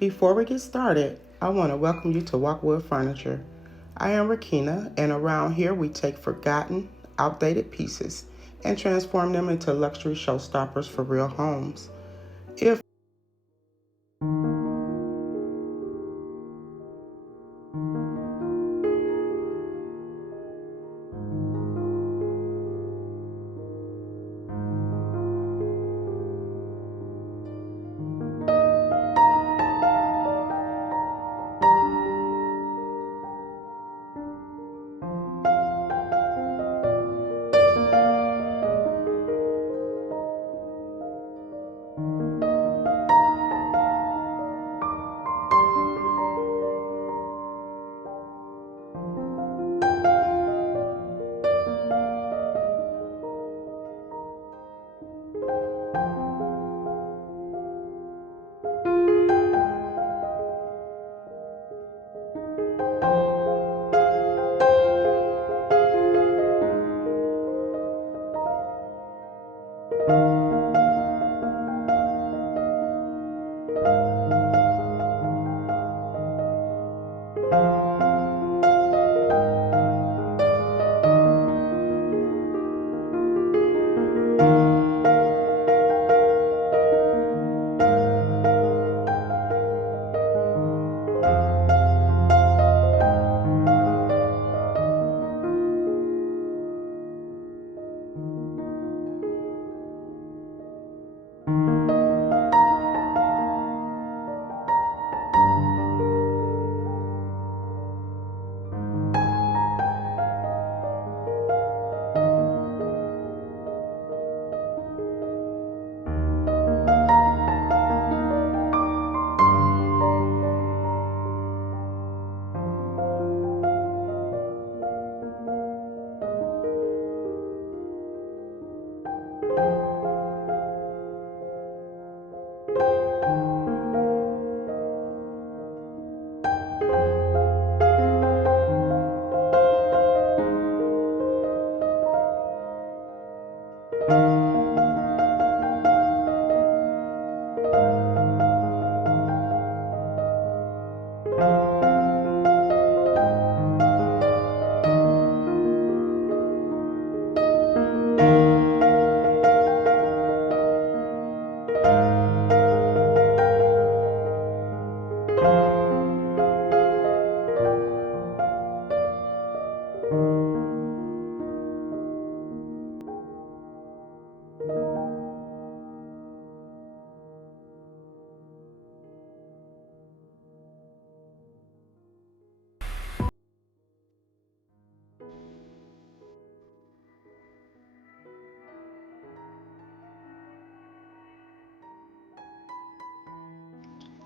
Before we get started, I want to welcome you to WalkWood Furniture. I am Rakina, and around here we take forgotten, outdated pieces and transform them into luxury showstoppers for real homes. If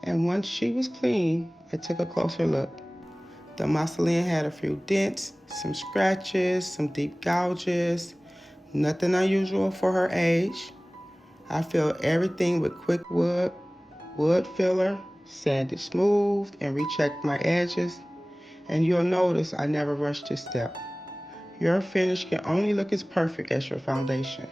and once she was clean, I took a closer look. The mausoleum had a few dents, some scratches, some deep gouges, nothing unusual for her age. I filled everything with quick wood filler, sanded smooth, and rechecked my edges. And you'll notice I never rushed this step. Your finish can only look as perfect as your foundation.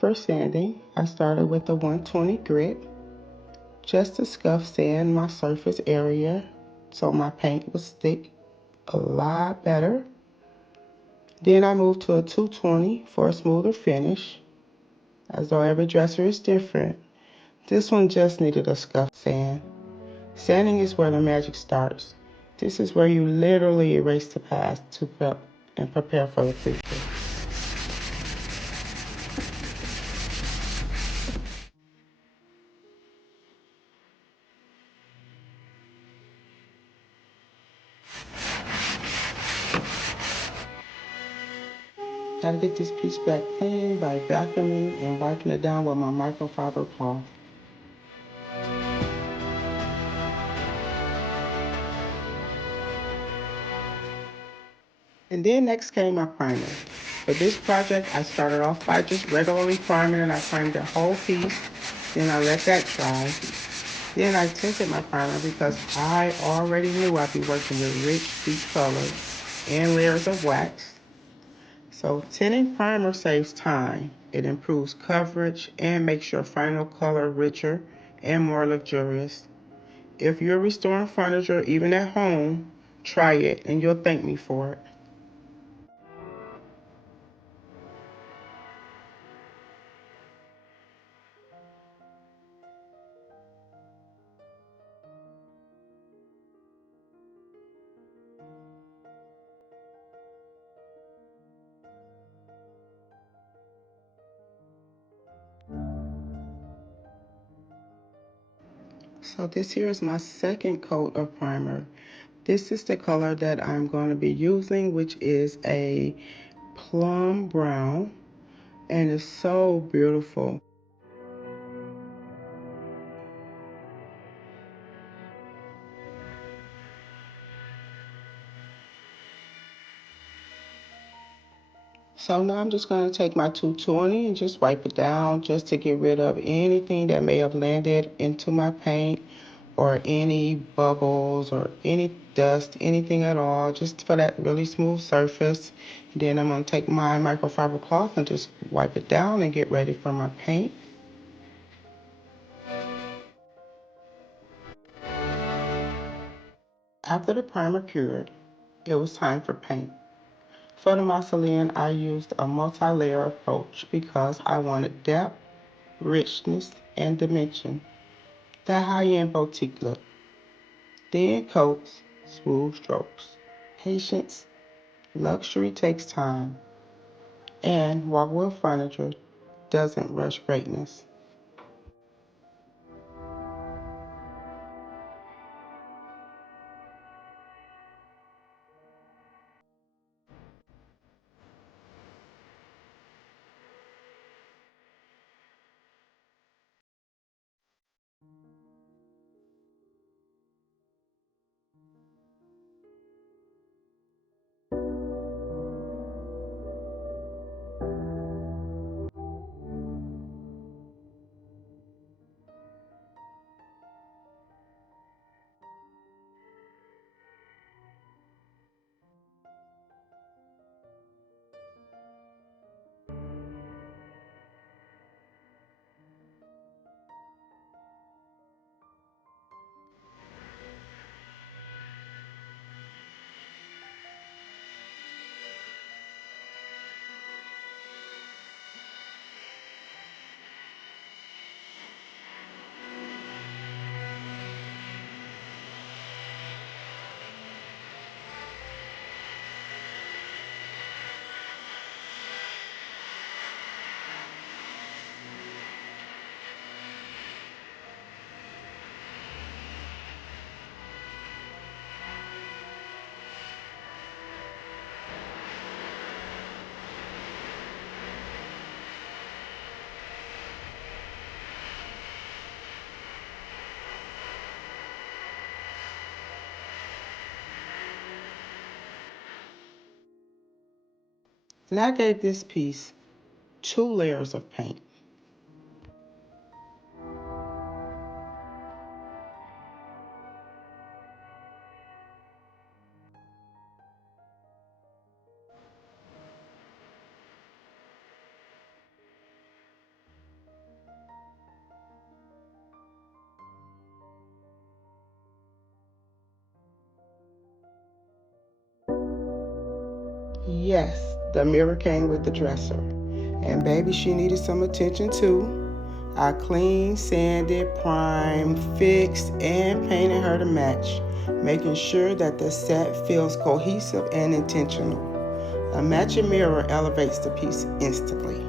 For sanding, I started with the 120 grit just to scuff sand my surface area so my paint would stick a lot better. Then I moved to a 220 for a smoother finish, as though every dresser is different. This one just needed a scuff sand. Sanding is where the magic starts. This is where you literally erase the past to prep and prepare for the future. Gotta get this piece back clean by vacuuming and wiping it down with my microfiber cloth. And then next came my primer. For this project, I started off by just regularly priming and I primed the whole piece. Then I let that dry. Then I tinted my primer because I already knew I'd be working with rich, deep colors and layers of wax. So tinting primer saves time. It improves coverage and makes your final color richer and more luxurious. If you're restoring furniture, even at home, try it and you'll thank me for it. So this here is my second coat of primer. This is the color that I'm going to be using, which is a plum brown, and it's so beautiful. So now I'm just going to take my 220 and just wipe it down just to get rid of anything that may have landed into my paint or any bubbles or any dust, anything at all, just for that really smooth surface. Then I'm going to take my microfiber cloth and just wipe it down and get ready for my paint. After the primer cured, it was time for paint. For the mausoleum, I used a multi-layer approach because I wanted depth, richness, and dimension. That high-end boutique look. Thin coats, smooth strokes. Patience, luxury takes time, and WalkWood furniture doesn't rush greatness. And I gave this piece 2 layers of paint. Yes, the mirror came with the dresser. And baby, she needed some attention too. I cleaned, sanded, primed, fixed, and painted her to match, making sure that the set feels cohesive and intentional. A matching mirror elevates the piece instantly.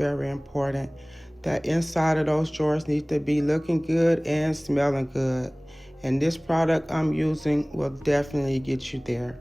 very important. The inside of those drawers need to be looking good and smelling good. And this product I'm using will definitely get you there.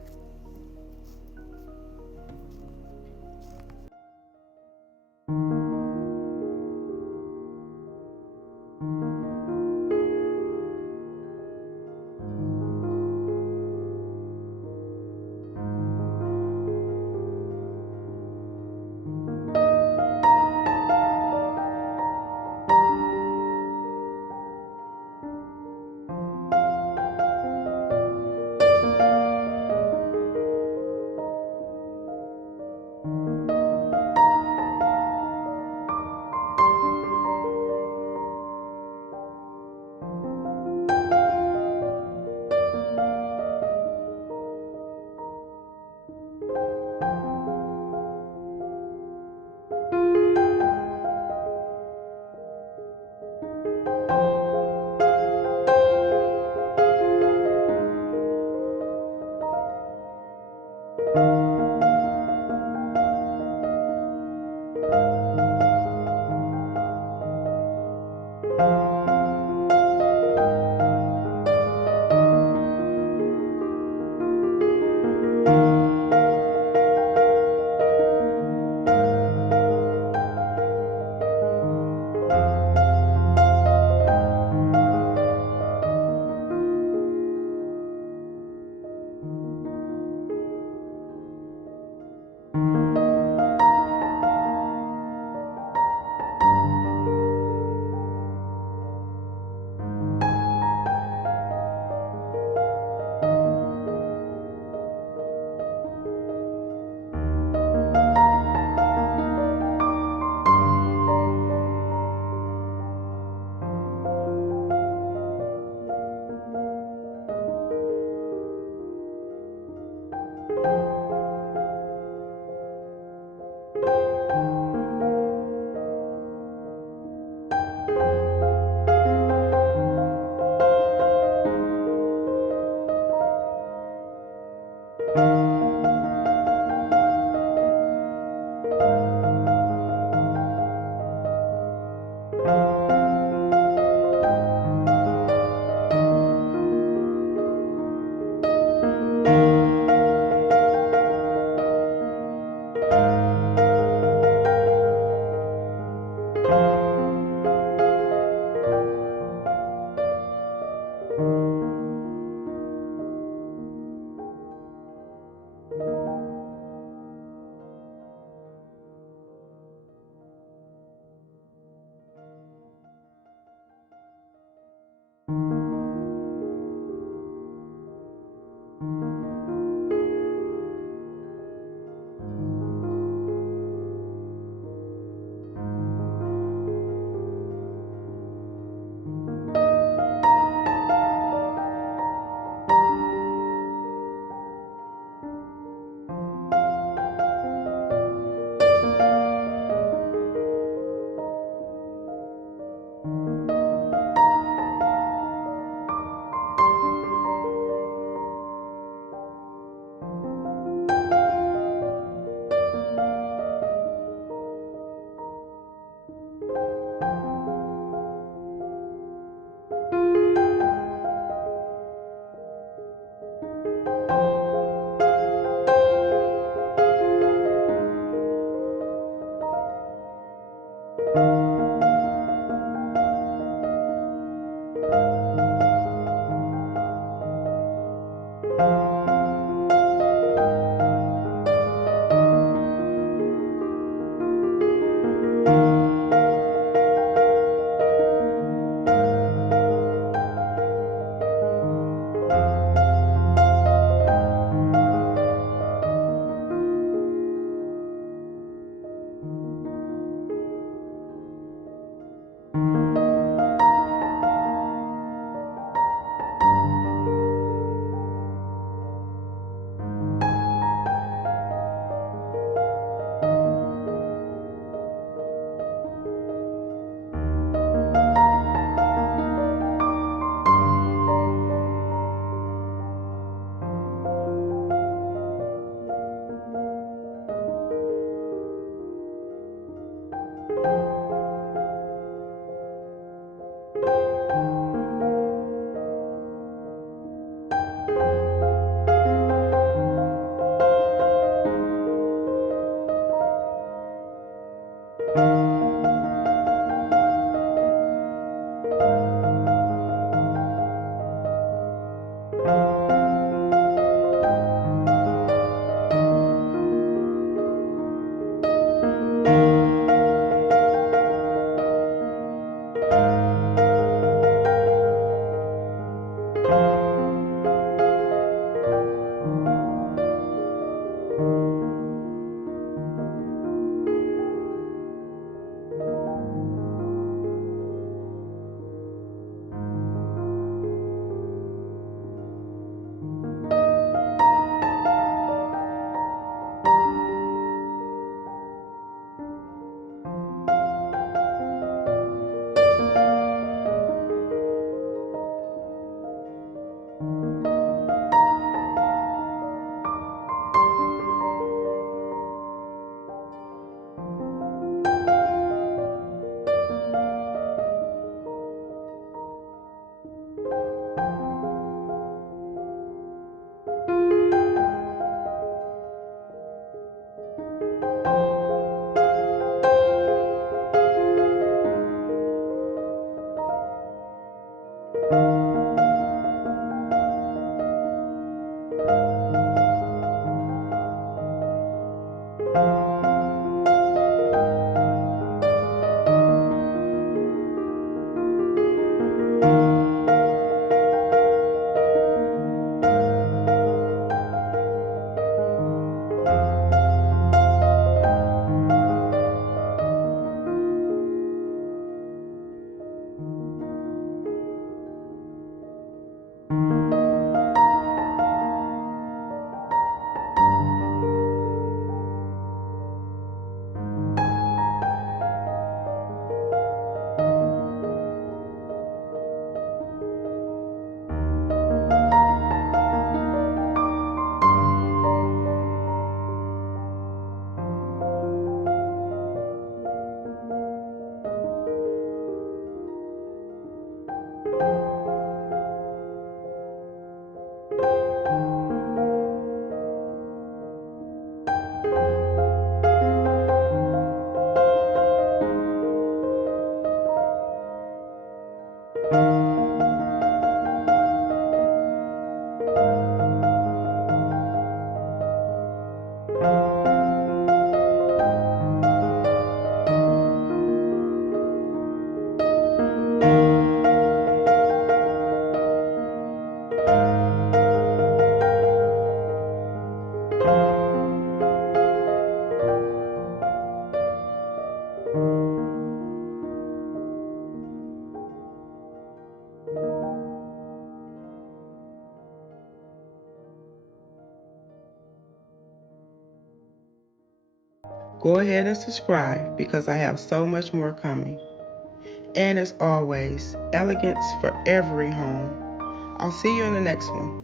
Go ahead and subscribe because I have so much more coming. And as always, elegance for every home. I'll see you in the next one.